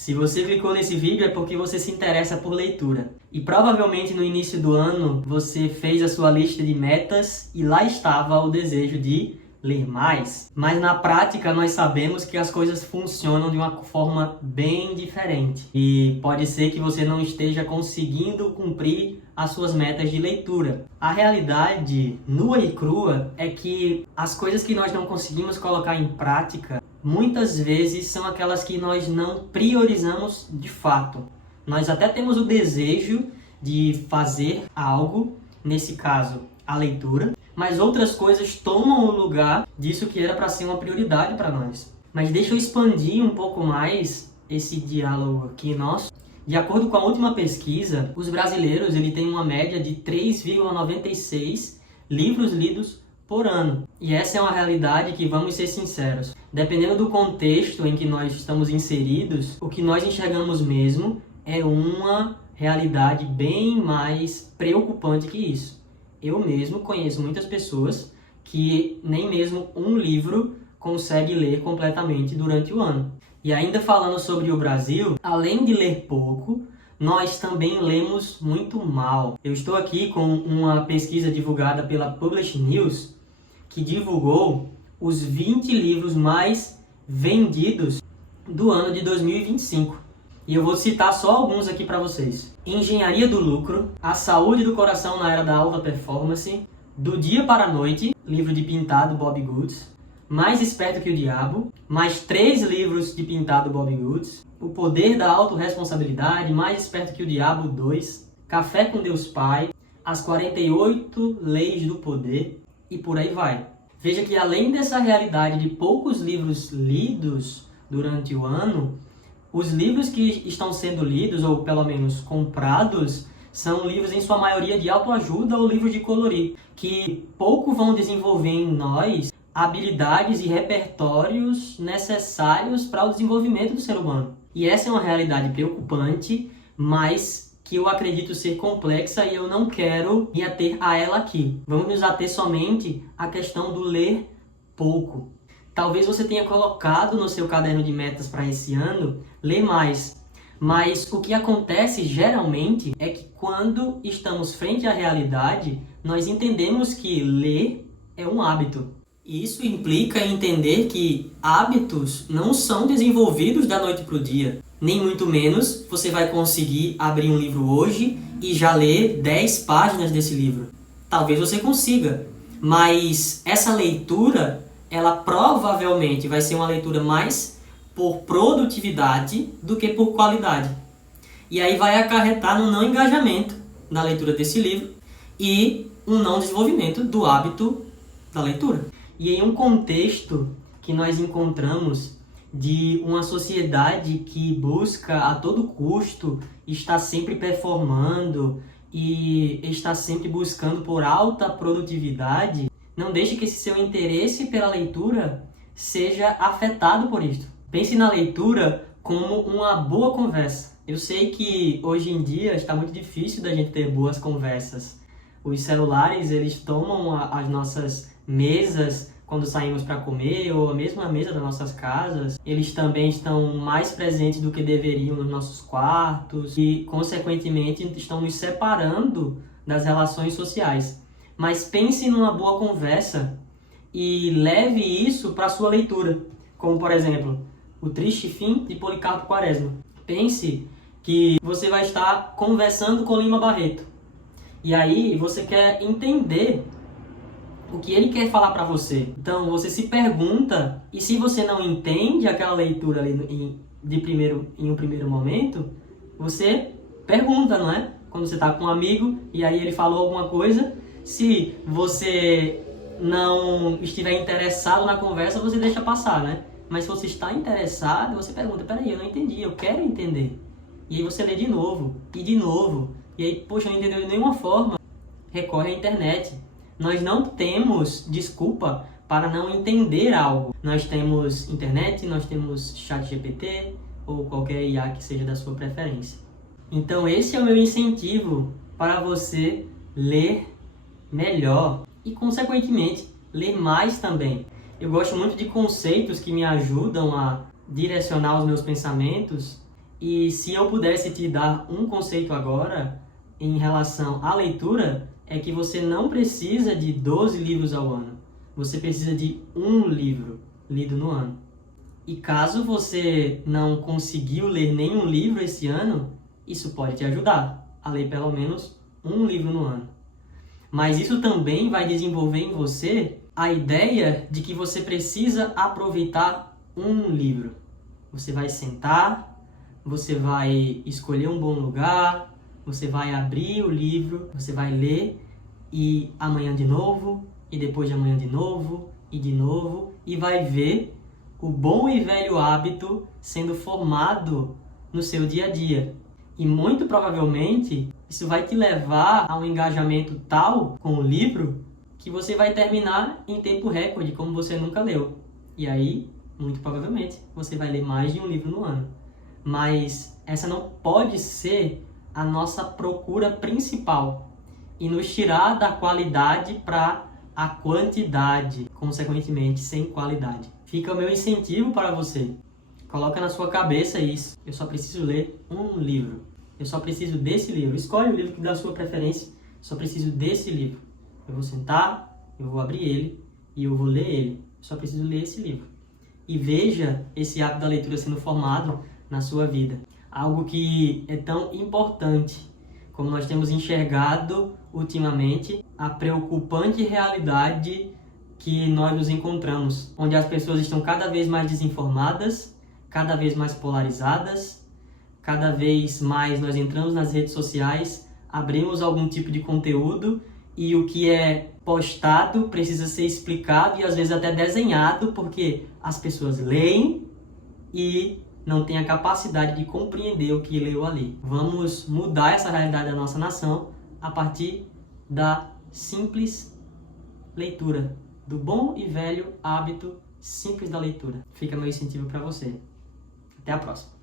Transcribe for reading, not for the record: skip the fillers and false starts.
Se você clicou nesse vídeo é porque você se interessa por leitura. E provavelmente no início do ano você fez a sua lista de metas e lá estava o desejo de ler mais. Mas na prática nós sabemos que as coisas funcionam de uma forma bem diferente. E pode ser que você não esteja conseguindo cumprir as suas metas de leitura. A realidade nua e crua é que as coisas que nós não conseguimos colocar em prática muitas vezes são aquelas que nós não priorizamos de fato. Nós até temos o desejo de fazer algo, nesse caso a leitura, mas outras coisas tomam o lugar disso que era para ser uma prioridade para nós. Mas deixa eu expandir um pouco mais esse diálogo aqui nosso. De acordo com a última pesquisa, os brasileiros têm uma média de 3,96 livros lidos por ano. E essa é uma realidade que, vamos ser sinceros, dependendo do contexto em que nós estamos inseridos, o que nós enxergamos mesmo é uma realidade bem mais preocupante que isso. Eu mesmo conheço muitas pessoas que nem mesmo um livro consegue ler completamente durante o ano. E ainda falando sobre o Brasil, além de ler pouco, nós também lemos muito mal. Eu estou aqui com uma pesquisa divulgada pela Publish News, que divulgou os 20 livros mais vendidos do ano de 2025. E eu vou citar só alguns aqui para vocês. Engenharia do Lucro, A Saúde do Coração na Era da Alta Performance, Do Dia para a Noite, livro de pintado Bob Goods, Mais Esperto que o Diabo, mais 3 livros de pintado Bob Goods, O Poder da Autorresponsabilidade, Mais Esperto que o Diabo 2, Café com Deus Pai, As 48 Leis do Poder, e por aí vai. Veja que além dessa realidade de poucos livros lidos durante o ano, os livros que estão sendo lidos, ou pelo menos comprados, são livros em sua maioria de autoajuda ou livros de colorir, que pouco vão desenvolver em nós habilidades e repertórios necessários para o desenvolvimento do ser humano. E essa é uma realidade preocupante, mas que eu acredito ser complexa e eu não quero me ater a ela aqui. Vamos nos ater somente à questão do ler pouco. Talvez você tenha colocado no seu caderno de metas para esse ano ler mais. Mas o que acontece geralmente é que quando estamos frente à realidade, nós entendemos que ler é um hábito. Isso implica em entender que hábitos não são desenvolvidos da noite para o dia. Nem muito menos você vai conseguir abrir um livro hoje e já ler 10 páginas desse livro. Talvez você consiga, mas essa leitura, ela provavelmente vai ser uma leitura mais por produtividade do que por qualidade. E aí vai acarretar no não engajamento da leitura desse livro e um não desenvolvimento do hábito da leitura. E em um contexto que nós encontramos de uma sociedade que busca a todo custo estar sempre performando e está sempre buscando por alta produtividade, não deixe que esse seu interesse pela leitura seja afetado por isso. Pense na leitura como uma boa conversa. Eu sei que hoje em dia está muito difícil da gente ter boas conversas. Os celulares, eles tomam as nossas mesas quando saímos para comer, ou a mesma mesa das nossas casas. Eles também estão mais presentes do que deveriam nos nossos quartos e, consequentemente, estão nos separando das relações sociais. Mas pense numa boa conversa e leve isso para a sua leitura, como, por exemplo, O Triste Fim de Policarpo Quaresma. Pense que você vai estar conversando com Lima Barreto. E aí você quer entender o que ele quer falar para você. Então você se pergunta, e se você não entende aquela leitura ali em um primeiro momento, você pergunta, não é? Quando você está com um amigo e aí ele falou alguma coisa, se você não estiver interessado na conversa, você deixa passar, né? Mas se você está interessado, você pergunta, peraí, eu não entendi, eu quero entender. E aí você lê de novo, e de novo. E aí, poxa, não entendeu de nenhuma forma. Recorre à internet. Nós não temos desculpa para não entender algo. Nós temos internet, nós temos ChatGPT ou qualquer IA que seja da sua preferência. Então esse é o meu incentivo para você ler melhor e, consequentemente, ler mais também. Eu gosto muito de conceitos que me ajudam a direcionar os meus pensamentos E se eu pudesse te dar um conceito agora em relação à leitura, é que você não precisa de 12 livros ao ano. Você precisa de um livro lido no ano. E caso você não conseguiu ler nenhum livro esse ano, isso pode te ajudar a ler pelo menos um livro no ano. Mas isso também vai desenvolver em você a ideia de que você precisa aproveitar um livro. Você vai sentar, você vai escolher um bom lugar, você vai abrir o livro, você vai ler e amanhã de novo, e depois de amanhã de novo, e vai ver o bom e velho hábito sendo formado no seu dia a dia. E muito provavelmente isso vai te levar a um engajamento tal com o livro que você vai terminar em tempo recorde, como você nunca leu. E aí, muito provavelmente, você vai ler mais de um livro no ano. Mas essa não pode ser a nossa procura principal e nos tirar da qualidade para a quantidade, consequentemente, sem qualidade. Fica o meu incentivo para você. Coloca na sua cabeça isso. Eu só preciso ler um livro. Eu só preciso desse livro. Escolhe o livro que dá a sua preferência. Eu só preciso desse livro. Eu vou sentar, eu vou abrir ele e eu vou ler ele. Eu só preciso ler esse livro. E veja esse hábito da leitura sendo formado na sua vida. Algo que é tão importante, como nós temos enxergado ultimamente, a preocupante realidade que nós nos encontramos, onde as pessoas estão cada vez mais desinformadas, cada vez mais polarizadas, cada vez mais nós entramos nas redes sociais, abrimos algum tipo de conteúdo e o que é postado precisa ser explicado e às vezes até desenhado, porque as pessoas leem e não têm a capacidade de compreender o que leu ali. Vamos mudar essa realidade da nossa nação a partir da simples leitura, do bom e velho hábito simples da leitura. Fica meu incentivo para você. Até a próxima.